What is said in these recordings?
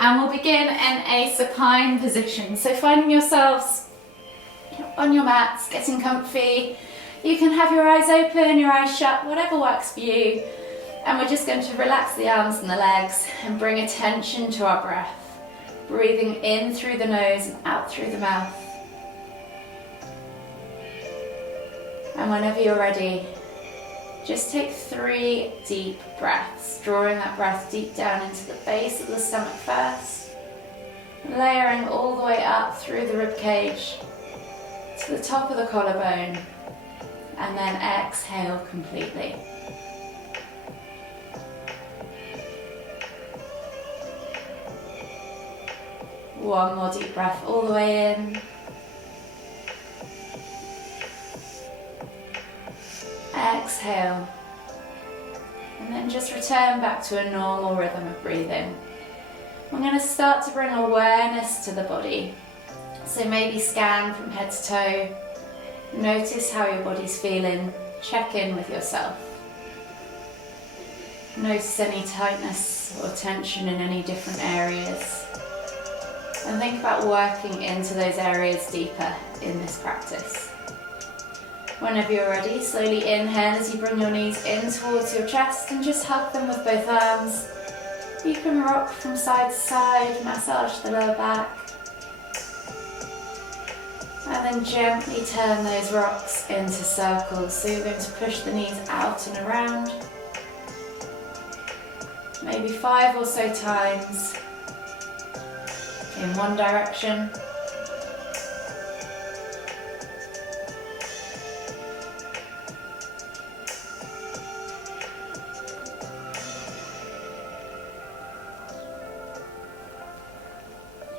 And we'll begin in a supine position. So finding yourselves on your mats, getting comfy. You can have your eyes open, your eyes shut, whatever works for you. And we're just going to relax the arms and the legs and bring attention to our breath. Breathing in through the nose and out through the mouth. And whenever you're ready, just take 3 deep breaths, drawing that breath deep down into the base of the stomach first, layering all the way up through the rib cage to the top of the collarbone, and then exhale completely. One more deep breath all the way in. Exhale. And then just return back to a normal rhythm of breathing. We're going to start to bring awareness to the body. So maybe scan from head to toe. Notice how your body's feeling. Check in with yourself. Notice any tightness or tension in any different areas. And think about working into those areas deeper in this practice. Whenever you're ready, slowly inhale as you bring your knees in towards your chest and just hug them with both arms. You can rock from side to side, massage the lower back. And then gently turn those rocks into circles. So you're going to push the knees out and around. Maybe 5 or so times in one direction.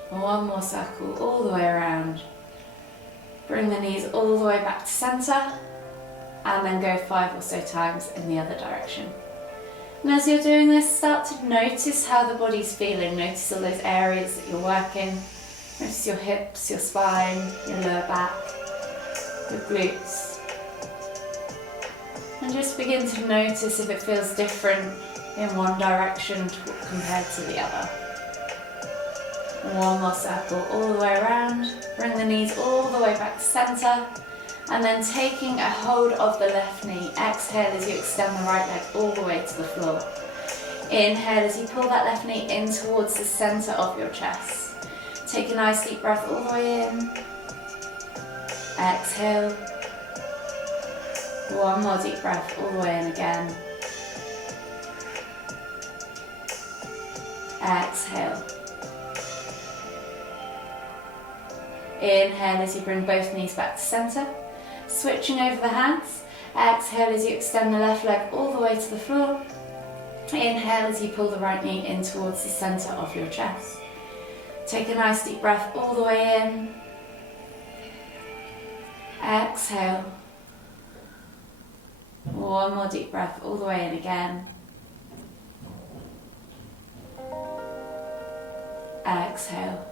One more circle all the way around. Bring the knees all the way back to center and then go 5 or so times in the other direction. And as you're doing this, start to notice how the body's feeling. Notice all those areas that you're working. Notice your hips, your spine, your lower back, your glutes. And just begin to notice if it feels different in one direction compared to the other. One more circle all the way around. Bring the knees all the way back to center. And then taking a hold of the left knee, exhale as you extend the right leg all the way to the floor. Inhale as you pull that left knee in towards the center of your chest. Take a nice deep breath all the way in. Exhale. One more deep breath all the way in again. Exhale. Inhale as you bring both knees back to center. Switching over the hands. Exhale as you extend the left leg all the way to the floor. Inhale as you pull the right knee in towards the center of your chest. Take a nice deep breath all the way in. Exhale. One more deep breath all the way in again. Exhale.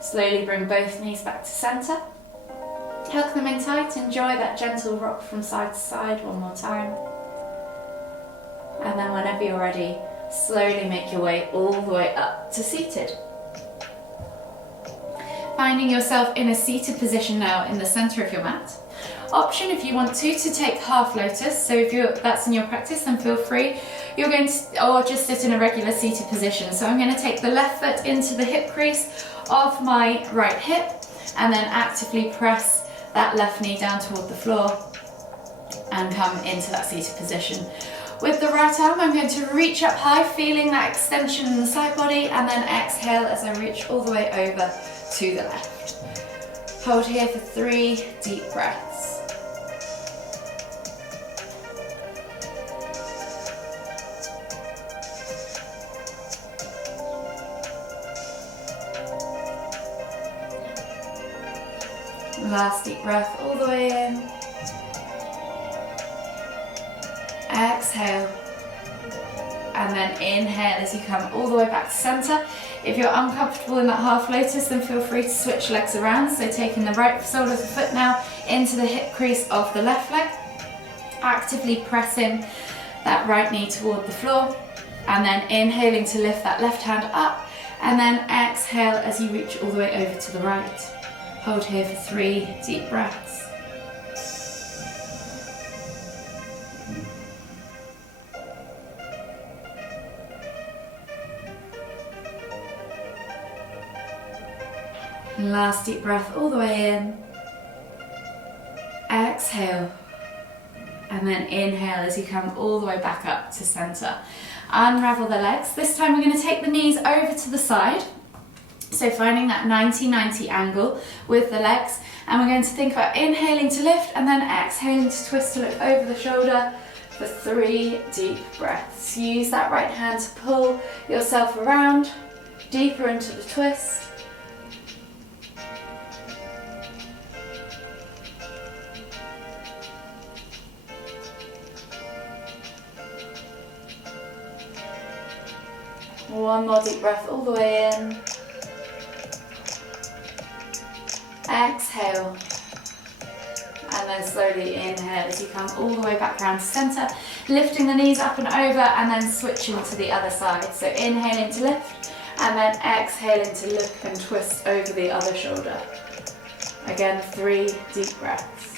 Slowly bring both knees back to center. Hug them in tight. Enjoy that gentle rock from side to side one more time. And then whenever you're ready, slowly make your way all the way up to seated. Finding yourself in a seated position now in the center of your mat. Option if you want to take half lotus. So if that's in your practice, then feel free. You're going to, or just sit in a regular seated position. So I'm going to take the left foot into the hip crease of my right hip and then actively press that left knee down toward the floor and come into that seated position. With the right arm, I'm going to reach up high, feeling that extension in the side body, and then exhale as I reach all the way over to the left. Hold here for 3 deep breaths. Last deep breath all the way in. Exhale. And then inhale as you come all the way back to center. If you're uncomfortable in that half lotus, then feel free to switch legs around. So taking the right sole of the foot now into the hip crease of the left leg. Actively pressing that right knee toward the floor. And then inhaling to lift that left hand up, and then exhale as you reach all the way over to the right. Hold here for 3 deep breaths. Last deep breath all the way in. Exhale. And then inhale as you come all the way back up to center. Unravel the legs. This time we're going to take the knees over to the side. So finding that 90-90 angle with the legs. And we're going to think about inhaling to lift and then exhaling to twist to look over the shoulder for 3 deep breaths. Use that right hand to pull yourself around, deeper into the twist. One more deep breath all the way in. Exhale. And then slowly inhale as you come all the way back around to center, lifting the knees up and over and then switching to the other side. So inhaling to lift and then exhaling to look and twist over the other shoulder. Again, 3 deep breaths.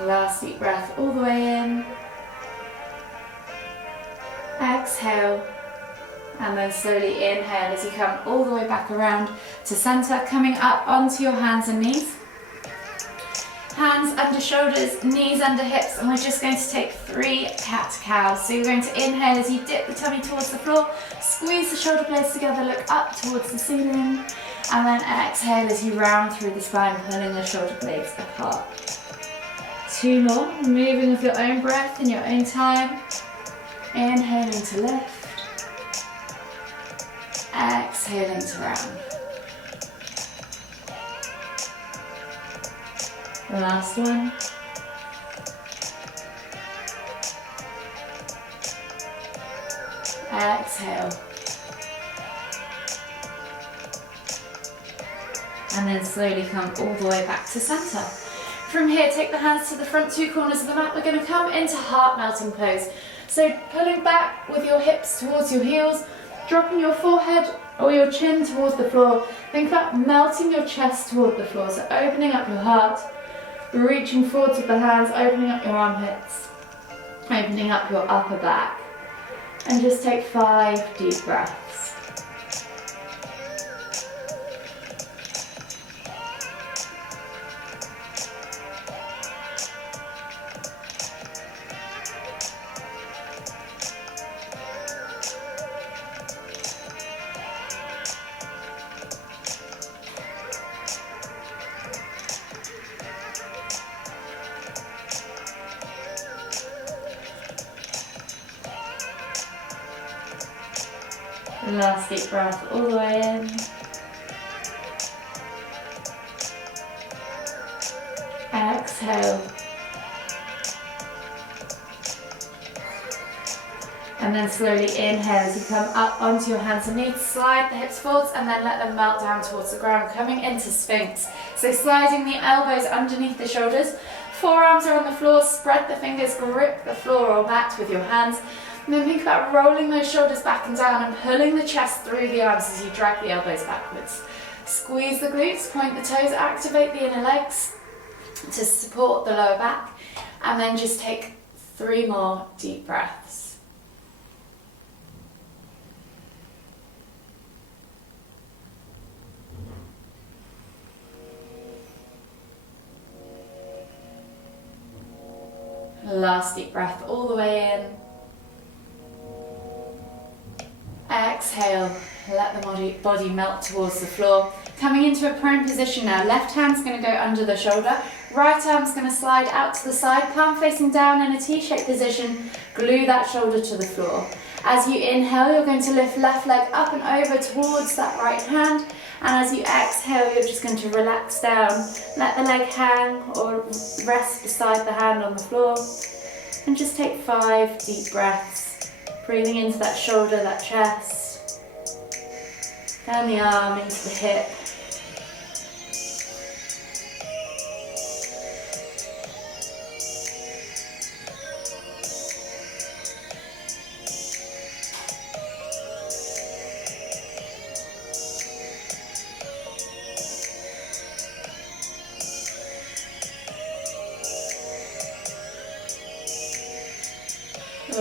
Last deep breath all the way in. Exhale. And then slowly inhale as you come all the way back around to center, coming up onto your hands and knees. Hands under shoulders, knees under hips, and we're just going to take 3 cat-cows. So you're going to inhale as you dip the tummy towards the floor, squeeze the shoulder blades together, look up towards the ceiling, and then exhale as you round through the spine, pulling the shoulder blades apart. 2 more, moving with your own breath in your own time. Inhaling to lift. Exhaling to round. The last one. Exhale. And then slowly come all the way back to center. From here, take the hands to the front 2 corners of the mat. We're going to come into heart melting pose. So pulling back with your hips towards your heels, dropping your forehead or your chin towards the floor. Think about melting your chest toward the floor. So opening up your heart, reaching forwards with the hands, opening up your armpits, opening up your upper back. And just take 5 deep breaths. Last deep breath all the way in. Exhale. And then slowly inhale as you come up onto your hands and knees, slide the hips forwards and then let them melt down towards the ground, coming into Sphinx. So sliding the elbows underneath the shoulders, forearms are on the floor, spread the fingers, grip the floor or mat with your hands. And then think about rolling those shoulders back and down and pulling the chest through the arms as you drag the elbows backwards. Squeeze the glutes, point the toes, activate the inner legs to support the lower back. And then just take 3 more deep breaths. Last deep breath all the way in. Exhale, let the body melt towards the floor. Coming into a prone position now. Left hand's going to go under the shoulder. Right arm's going to slide out to the side, palm facing down in a T-shaped position. Glue that shoulder to the floor. As you inhale, you're going to lift left leg up and over towards that right hand. And as you exhale, you're just going to relax down. Let the leg hang or rest beside the hand on the floor. And just take 5 deep breaths. Breathing into that shoulder, that chest, down the arm, into the hip,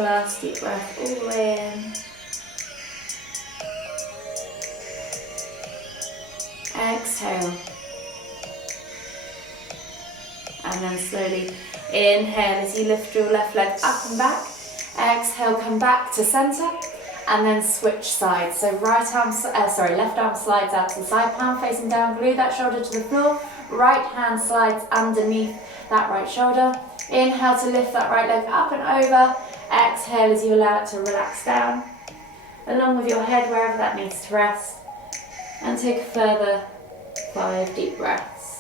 Last deep breath all the way in. Exhale. And then slowly inhale as you lift your left leg up and back. Exhale, come back to center. And then switch sides. So left arm slides out to the side, palm facing down, glue that shoulder to the floor. Right hand slides underneath that right shoulder. Inhale to lift that right leg up and over. Exhale as you allow it to relax down, along with your head wherever that needs to rest. And take a further 5 deep breaths.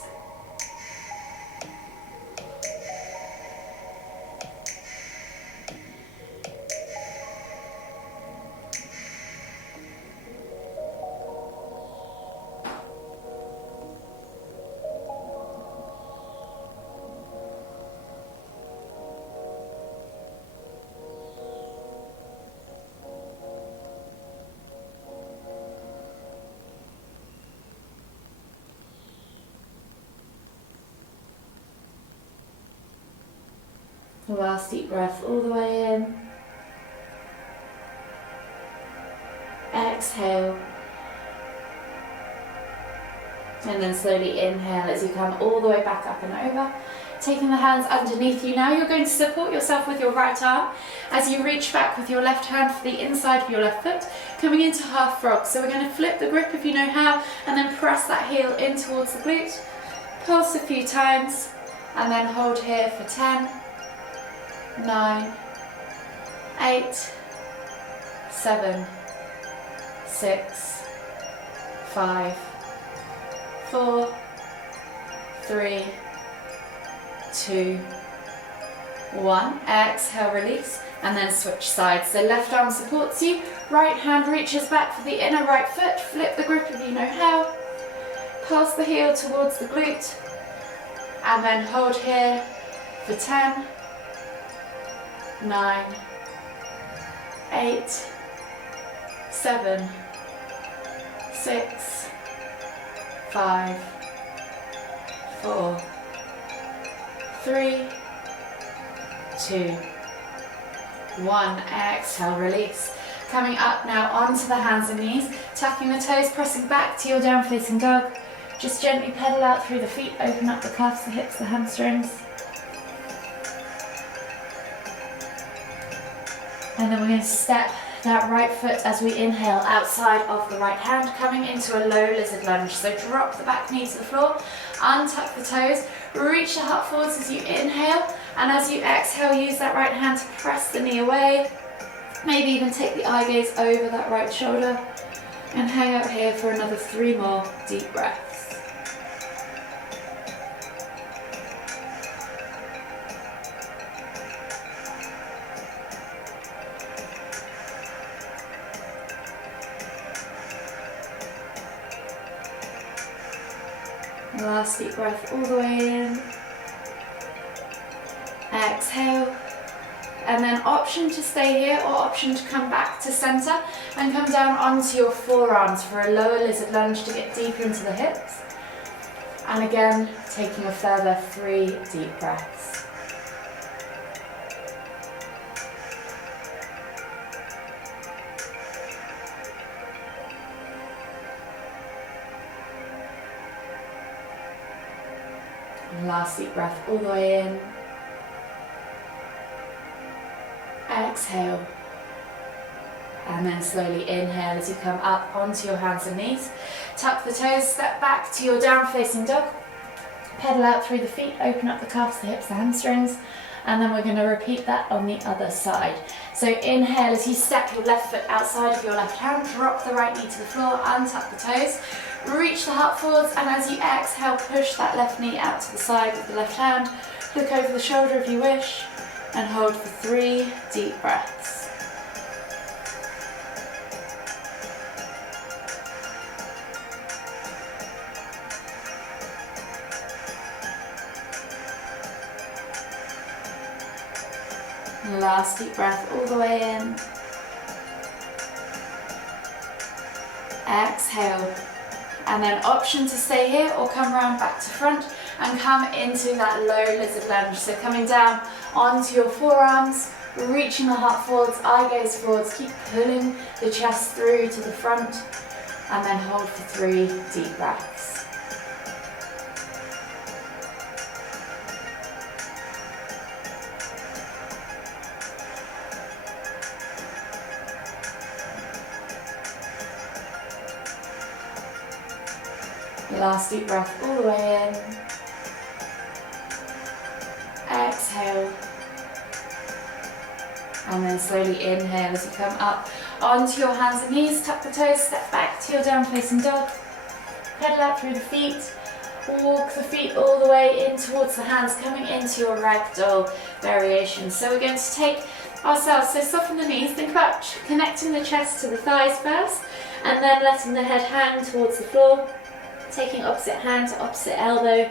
Last deep breath all the way in. Exhale. And then slowly inhale as you come all the way back up and over. Taking the hands underneath you now, you're going to support yourself with your right arm as you reach back with your left hand for the inside of your left foot, coming into half frog. So we're going to flip the grip if you know how, and then press that heel in towards the glute. Pulse a few times, and then hold here for 10, 9, 8, 7, 6, 5, 4, 3, 2, 1. Exhale, release, and then switch sides. So left arm supports you, right hand reaches back for the inner right foot. Flip the grip if you know how. Pass the heel towards the glute, and then hold here for 10, 9, 8, 7, 6, 5, 4, 3, 2, 1. Exhale, release. Coming up now onto the hands and knees, tucking the toes, pressing back to your down facing dog. Just gently pedal out through the feet, open up the calves, the hips, the hamstrings. And then we're going to step that right foot as we inhale outside of the right hand, coming into a low lizard lunge. So drop the back knee to the floor, untuck the toes, reach the heart forwards as you inhale, and as you exhale, use that right hand to press the knee away. Maybe even take the eye gaze over that right shoulder, and hang out here for another 3 more deep breaths. Last deep breath all the way in. Exhale. And then option to stay here or option to come back to center and come down onto your forearms for a lower lizard lunge to get deeper into the hips. And again, taking a further 3 deep breaths. Last deep breath all the way in. Exhale. And then slowly inhale as you come up onto your hands and knees. Tuck the toes, step back to your down facing dog. Pedal out through the feet, open up the calves, the hips, the hamstrings. And then we're going to repeat that on the other side. So inhale as you step your left foot outside of your left hand, drop the right knee to the floor, untuck the toes, reach the heart forwards, and as you exhale, push that left knee out to the side with the left hand. Look over the shoulder if you wish, and hold for 3 deep breaths. Last deep breath all the way in. Exhale. And then option to stay here or come round back to front and come into that low lizard lunge. So coming down onto your forearms, reaching the heart forwards, eye gaze forwards, keep pulling the chest through to the front, and then hold for 3 deep breaths. Last deep breath all the way in. Exhale. And then slowly inhale as you come up onto your hands and knees. Tuck the toes, step back to your down facing dog. Pedal out through the feet. Walk the feet all the way in towards the hands, coming into your ragdoll variation. So we're going to take ourselves, so soften the knees. Think about connecting the chest to the thighs first, and then letting the head hang towards the floor. Taking opposite hand to opposite elbow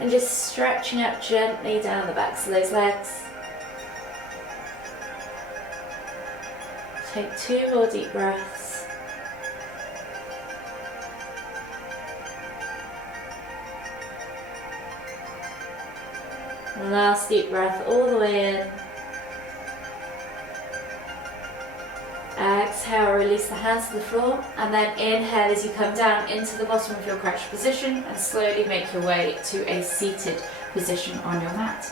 and just stretching out gently down the backs of those legs. Take 2 more deep breaths. Last deep breath all the way in. Exhale, release the hands to the floor, and then inhale as you come down into the bottom of your crouch position and slowly make your way to a seated position on your mat.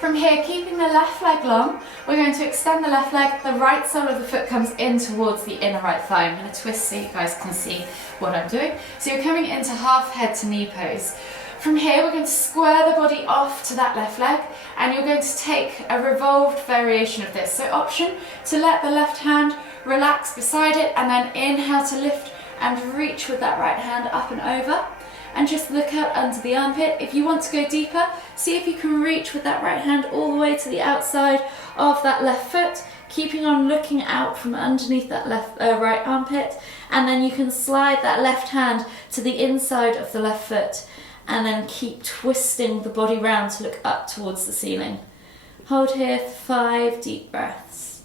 From here, keeping the left leg long, we're going to extend the left leg, the right sole of the foot comes in towards the inner right thigh. I'm going to twist so you guys can see what I'm doing. So you're coming into half head to knee pose. From here, we're going to square the body off to that left leg, and you're going to take a revolved variation of this. So option to let the left hand relax beside it, and then inhale to lift and reach with that right hand up and over, and just look out under the armpit. If you want to go deeper, see if you can reach with that right hand all the way to the outside of that left foot, keeping on looking out from underneath that right armpit, and then you can slide that left hand to the inside of the left foot, and then keep twisting the body round to look up towards the ceiling. Hold here for 5 deep breaths.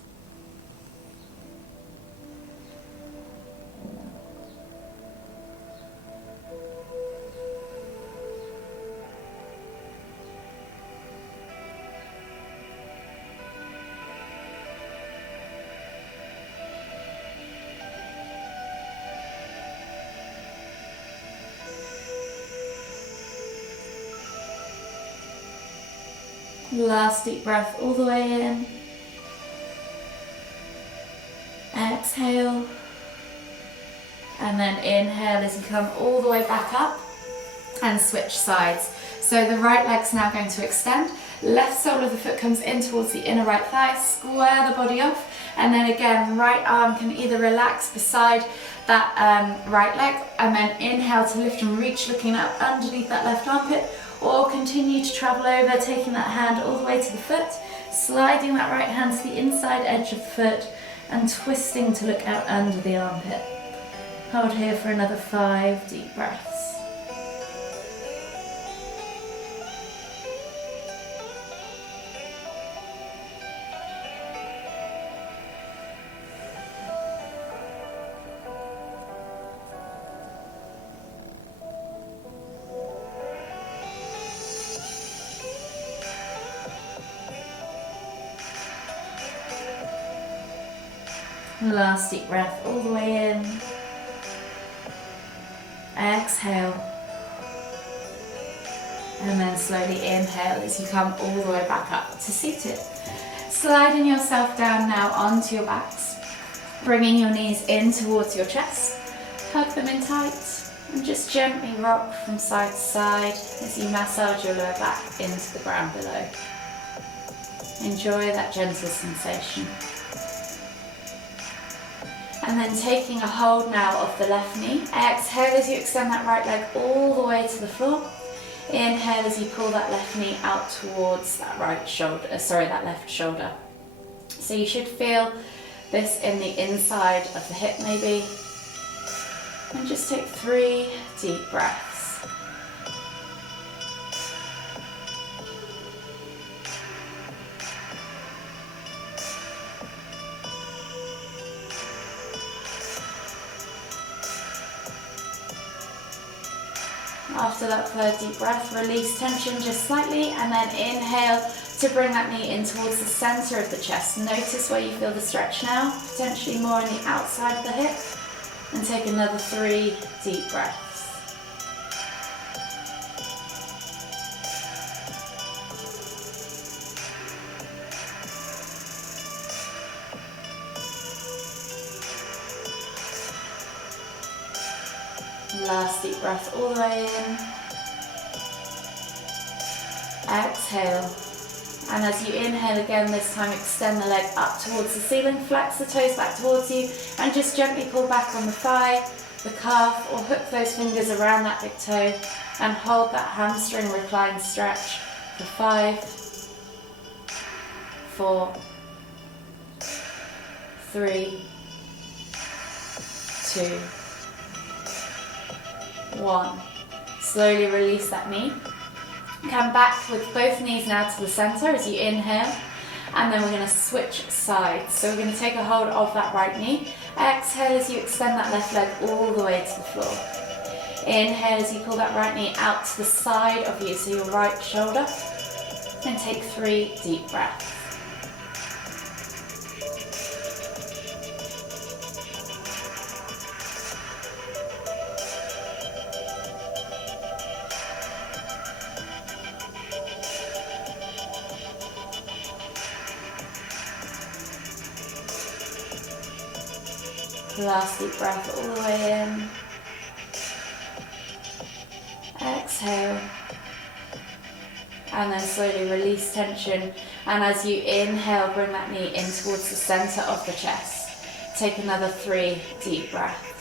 Last deep breath all the way in. Exhale. And then inhale as you come all the way back up and switch sides. So the right leg's now going to extend. Left sole of the foot comes in towards the inner right thigh. Square the body off. And then again, right arm can either relax beside that right leg, and then inhale to lift and reach, looking up underneath that left armpit, or continue to travel over, taking that hand all the way to the foot, sliding that right hand to the inside edge of the foot, and twisting to look out under the armpit. Hold here for another 5 deep breaths. Last deep breath all the way in. Exhale. And then slowly inhale as you come all the way back up to seated. Sliding yourself down now onto your backs. Bringing your knees in towards your chest. Hug them in tight. And just gently rock from side to side as you massage your lower back into the ground below. Enjoy that gentle sensation. And then taking a hold now of the left knee. Exhale as you extend that right leg all the way to the floor. Inhale as you pull that left knee out towards that right shoulder, that left shoulder. So you should feel this in the inside of the hip maybe. And just take 3 deep breaths. After that 3rd deep breath, release tension just slightly, and then inhale to bring that knee in towards the center of the chest. Notice where you feel the stretch now, potentially more on the outside of the hip. And take another 3 deep breaths. Last deep breath all the way in. Exhale. And as you inhale again, this time extend the leg up towards the ceiling, flex the toes back towards you, and just gently pull back on the thigh, the calf, or hook those fingers around that big toe, and hold that hamstring reclined stretch for 5, 4, 3, 2, 1. Slowly release that knee. Come back with both knees now to the center as you inhale, and then we're going to switch sides. So we're going to take a hold of that right knee. Exhale as you extend that left leg all the way to the floor. Inhale as you pull that right knee out to the side of you, so your right shoulder, and take 3 deep breaths. Last deep breath all the way in. Exhale. And then slowly release tension. And as you inhale, bring that knee in towards the center of the chest. Take another 3 deep breaths.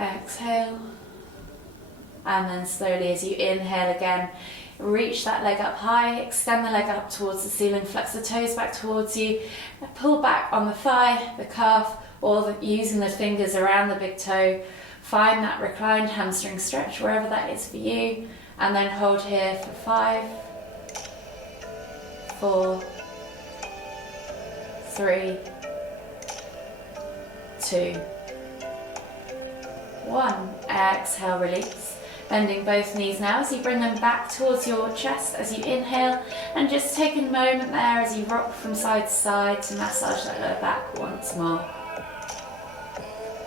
Exhale, and then slowly as you inhale again, reach that leg up high, extend the leg up towards the ceiling, flex the toes back towards you, pull back on the thigh, the calf, or using the fingers around the big toe. Find that reclined hamstring stretch wherever that is for you, and then hold here for 5, 4, 3, 2, 1. Exhale, release. Bending both knees now as you bring them back towards your chest as you inhale, and just take a moment there as you rock from side to side to massage that lower back once more.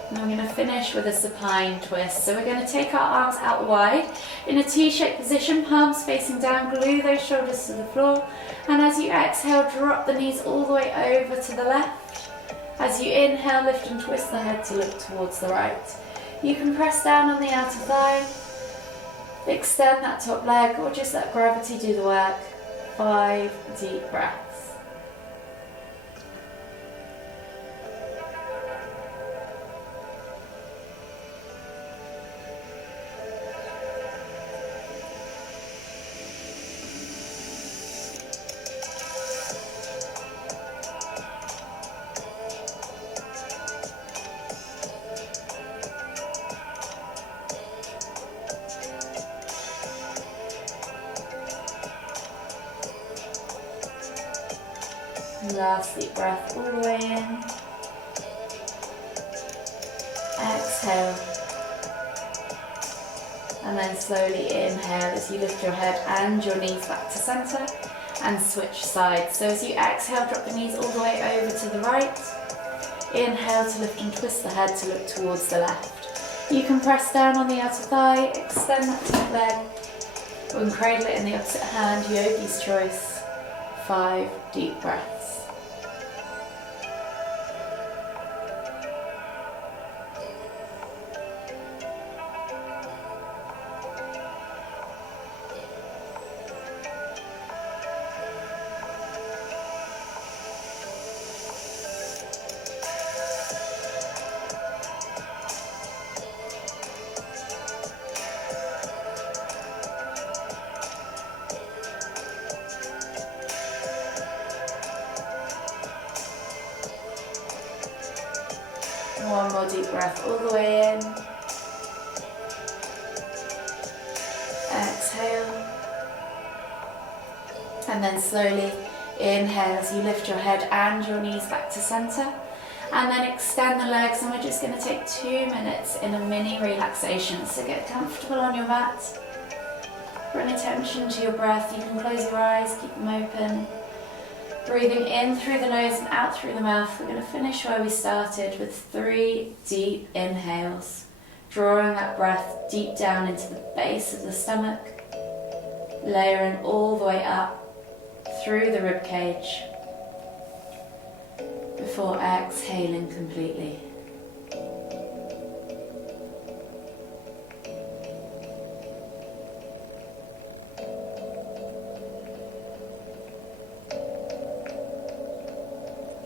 And I'm going to finish with a supine twist. So we're going to take our arms out wide in a T-shaped position, palms facing down, glue those shoulders to the floor, and as you exhale, drop the knees all the way over to the left. As you inhale, lift and twist the head to look towards the right. You can press down on the outer thigh, extend that top leg, or just let gravity do the work. 5 deep breaths. Last deep breath all the way in. Exhale. And then slowly inhale as you lift your head and your knees back to center and switch sides. So as you exhale, drop the knees all the way over to the right. Inhale to lift and twist the head to look towards the left. You can press down on the outer thigh, extend that top leg, and cradle it in the opposite hand, yogi's choice. 5 deep breaths. more deep breath all the way in. Exhale. And then slowly inhale as you lift your head and your knees back to center. And then extend the legs, and we're just going to take 2 minutes in a mini relaxation. So get comfortable on your mat. Bring attention to your breath. You can close your eyes, keep them open. Breathing in through the nose and out through the mouth. We're going to finish where we started with 3 deep inhales. Drawing that breath deep down into the base of the stomach. Layering all the way up through the rib cage. Before exhaling completely.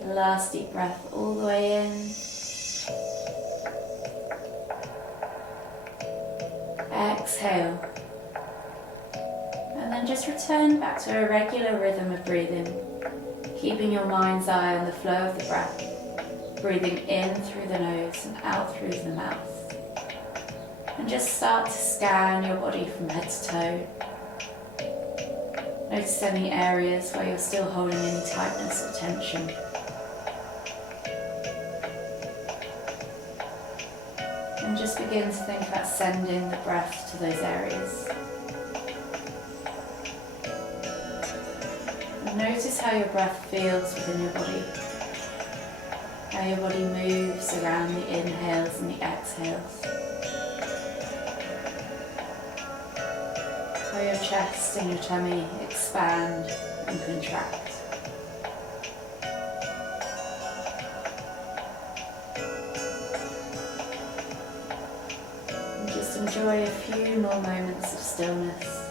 Last deep breath all the way in. Exhale. And then just return back to a regular rhythm of breathing. Keeping your mind's eye on the flow of the breath. Breathing in through the nose and out through the mouth. And just start to scan your body from head to toe. Notice any areas where you're still holding any tightness or tension. And just begin to think about sending the breath to those areas. Notice how your breath feels within your body. How your body moves around the inhales and the exhales. How your chest and your tummy expand and contract. And just enjoy a few more moments of stillness.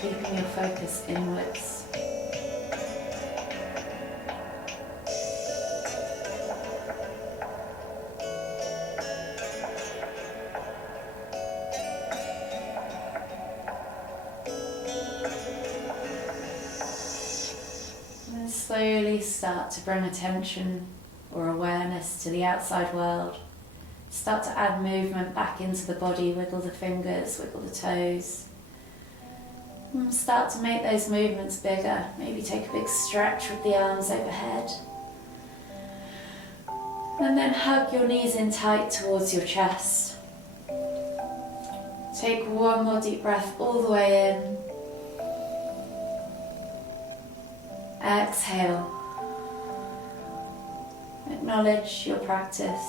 Keeping your focus inwards. And then slowly start to bring attention or awareness to the outside world. Start to add movement back into the body, wiggle the fingers, wiggle the toes. And start to make those movements bigger. Maybe take a big stretch with the arms overhead. And then hug your knees in tight towards your chest. Take one more deep breath all the way in. Exhale. Acknowledge your practice.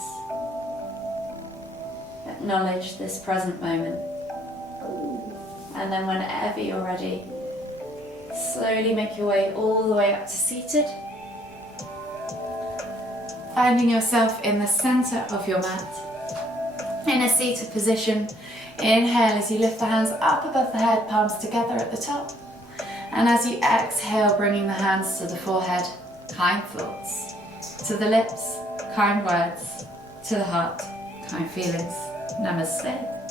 Acknowledge this present moment. And then whenever you're ready, slowly make your way all the way up to seated. Finding yourself in the center of your mat. In a seated position, inhale as you lift the hands up above the head, palms together at the top. And as you exhale, bringing the hands to the forehead, kind thoughts. To the lips, kind words. To the heart, kind feelings. Namaste.